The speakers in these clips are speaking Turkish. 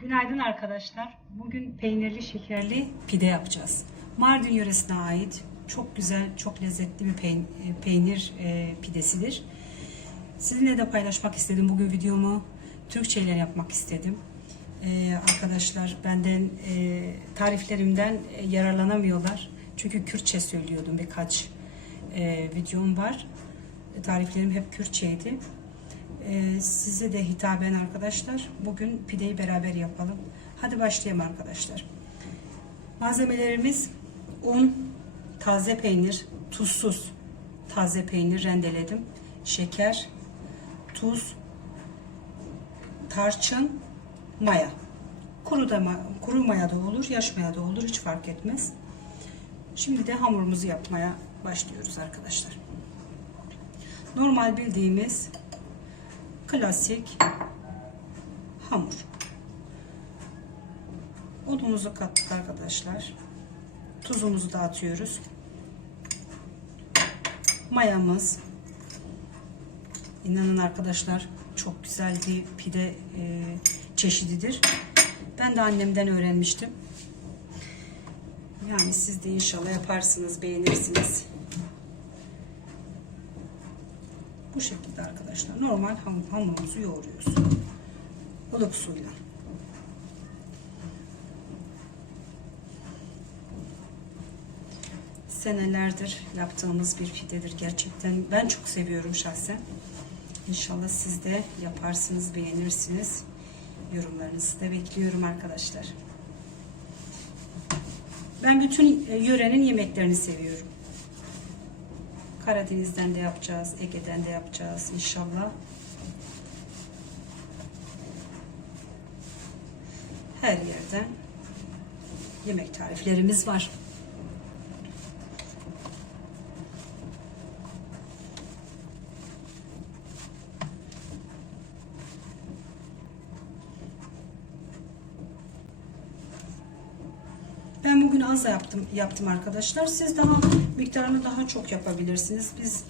Günaydın arkadaşlar. Bugün peynirli şekerli pide yapacağız. Mardin yöresine ait çok güzel, çok lezzetli bir e, peynir e, pidesidir. Sizinle de paylaşmak istedim bugün videomu. Türkçe ile yapmak istedim. E, arkadaşlar benden tariflerimden yararlanamıyorlar. Çünkü Kürtçe söylüyordum birkaç videom var. Tariflerim hep Kürtçeydi. Ee, size de hitaben arkadaşlar bugün pideyi beraber yapalım. Hadi başlayalım arkadaşlar. Malzemelerimiz un, taze peynir, tuzsuz taze peynir rendeledim. Şeker, tuz, tarçın, maya. Kuru da kuru maya da olur, yaş maya da olur hiç fark etmez. Şimdi de hamurumuzu yapmaya başlıyoruz arkadaşlar. Normal bildiğimiz klasik hamur. Unumuzu kattık arkadaşlar. Tuzumuzu da atıyoruz. Mayamız. İnanın arkadaşlar çok güzel bir pide e, çeşididir. Ben de annemden öğrenmiştim. Yani siz de inşallah yaparsınız, beğenirsiniz. Bu şekilde arkadaşlar. Normal ham hamurumuzu yoğuruyoruz. Ilık suyla. Senelerdir yaptığımız bir pidedir gerçekten. Ben çok seviyorum şahsen. İnşallah siz de yaparsınız, beğenirsiniz. Yorumlarınızı da bekliyorum arkadaşlar. Ben bütün e, yörenin yemeklerini seviyorum. Karadeniz'den de yapacağız, Ege'den de yapacağız inşallah. Her yerden yemek tariflerimiz var. Ben bugün az yaptım yaptım arkadaşlar. Siz daha miktarını daha çok yapabilirsiniz. Biz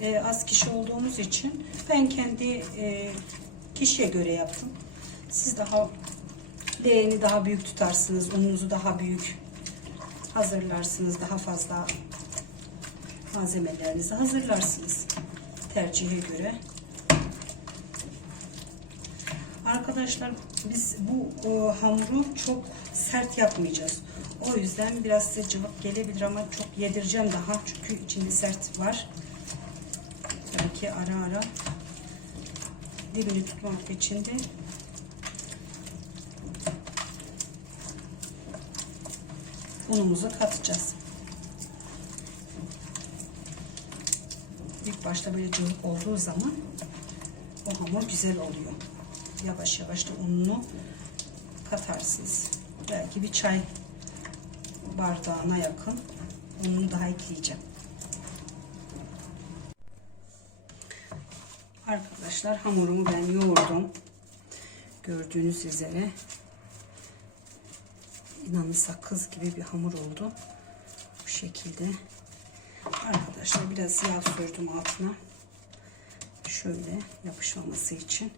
e, az kişi olduğumuz için ben kendi e, kişiye göre yaptım. Siz daha leğeni daha büyük tutarsınız. Ununuzu daha büyük hazırlarsınız. Daha fazla malzemelerinizi hazırlarsınız. Tercihe göre. Arkadaşlar biz bu e, hamuru çok sert yapmayacağız. O yüzden biraz size gelebilir ama çok yedireceğim daha. Çünkü içinde sert var. Belki ara ara dibini tutmak için de unumuzu katacağız. İlk başta böyle cıvık olduğu zaman o hamur güzel oluyor. Yavaş yavaş da ununu katarsınız. Belki bir çay bardağına yakın ununu daha ekleyeceğim. Arkadaşlar hamurumu ben yoğurdum. Gördüğünüz üzere inanın sakız gibi bir hamur oldu. Bu şekilde. Arkadaşlar biraz yağ sürdüm altına. Şöyle yapışmaması için.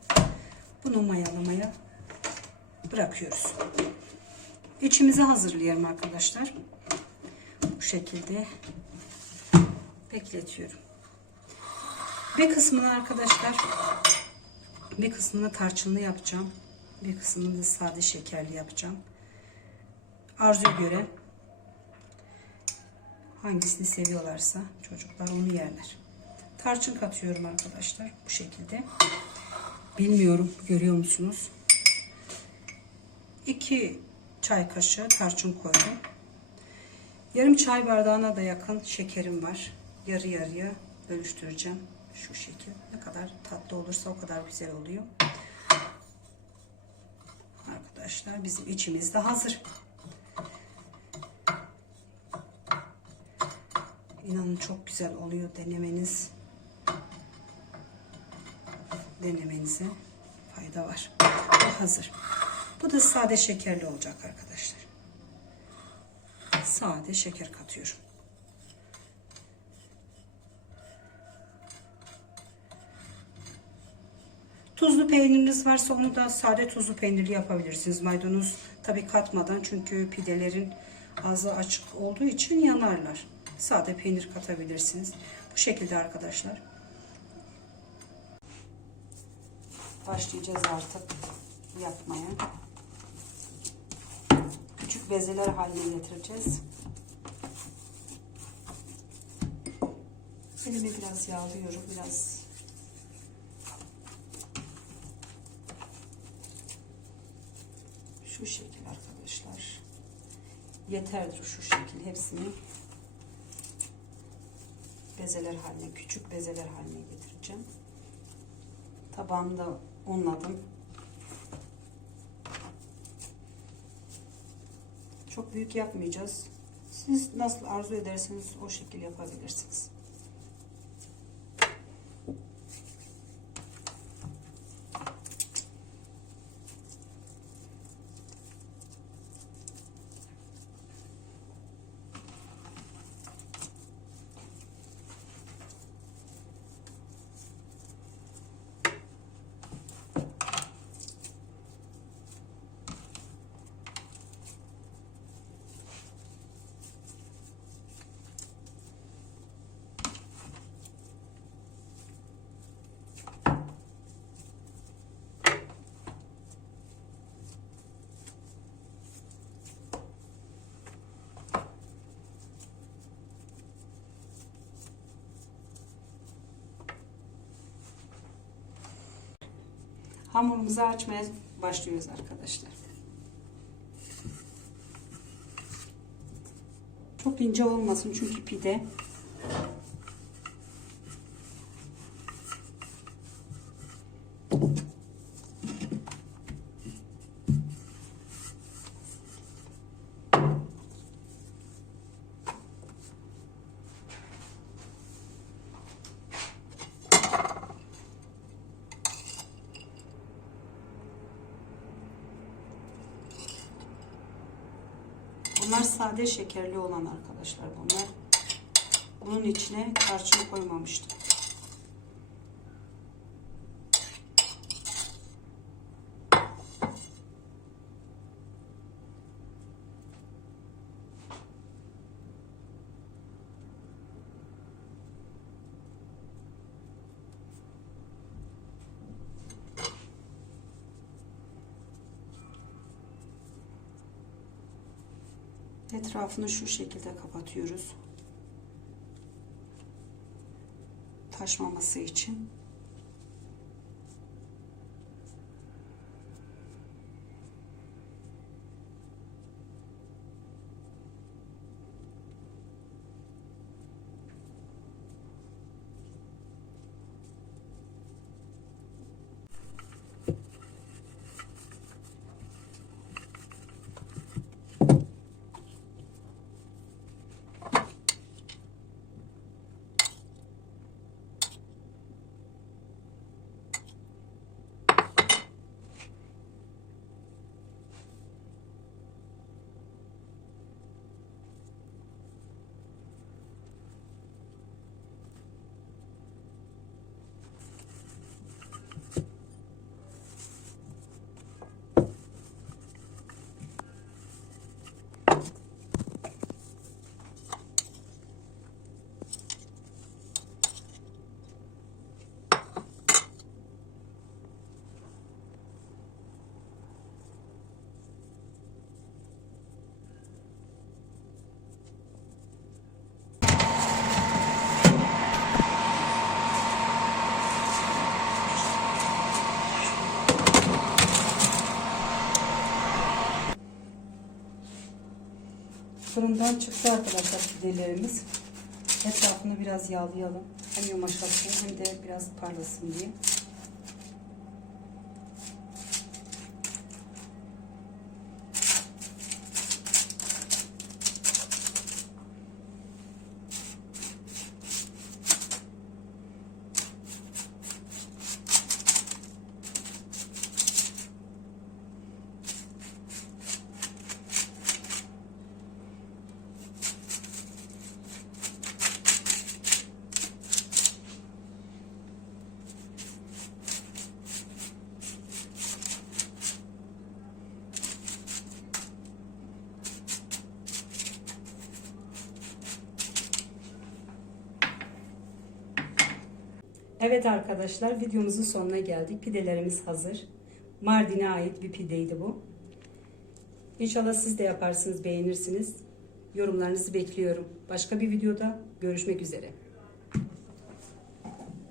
Bunu mayalamaya bırakıyoruz. İçimizi hazırlayalım arkadaşlar. Bu şekilde bekletiyorum. Bir kısmını arkadaşlar bir kısmını tarçınlı yapacağım. Bir kısmını da sade şekerli yapacağım. Arzuya göre hangisini seviyorlarsa çocuklar onu yerler. Tarçın katıyorum arkadaşlar bu şekilde. Bilmiyorum görüyor musunuz? 2 çay kaşığı tarçın koydum. Yarım çay bardağına da yakın şekerim var. Yarı yarıya bölüştüreceğim. Şu şekil. Ne kadar tatlı olursa o kadar güzel oluyor. Arkadaşlar bizim içimiz de hazır. İnanın çok güzel oluyor denemeniz. Denemenize fayda var. Bu hazır. Bu da sade şekerli olacak arkadaşlar. Sade şeker katıyorum. Tuzlu peyniriniz varsa onu da sade tuzlu peynirli yapabilirsiniz. Maydanoz tabii katmadan çünkü pidelerin ağzı açık olduğu için yanarlar. Sade peynir katabilirsiniz. Bu şekilde arkadaşlar. Başlayacağız artık yapmaya. Bezeler haline getireceğiz. Elimi biraz yağlıyorum. Biraz şu şekil arkadaşlar. Yeterdir şu şekil hepsini bezeler haline, küçük bezeler haline getireceğim. Tabağımı da unladım. Çok büyük yapmayacağız. Siz nasıl arzu ederseniz o şekil yapabilirsiniz. Hamurumuzu açmaya başlıyoruz arkadaşlar. Çok ince olmasın çünkü pide. Bunlar sade şekerli olan arkadaşlar bunlar. Bunun içine tarçın koymamıştım. Etrafını şu şekilde kapatıyoruz. Taşmaması için. Fırından çıktı arkadaşlar pidelerimiz. Etrafını biraz yağlayalım. Hem yumuşasın hem de biraz parlasın diye. Evet arkadaşlar videomuzun sonuna geldik. Pidelerimiz hazır. Mardin'e ait bir pideydi bu. İnşallah siz de yaparsınız, beğenirsiniz. Yorumlarınızı bekliyorum. Başka bir videoda görüşmek üzere.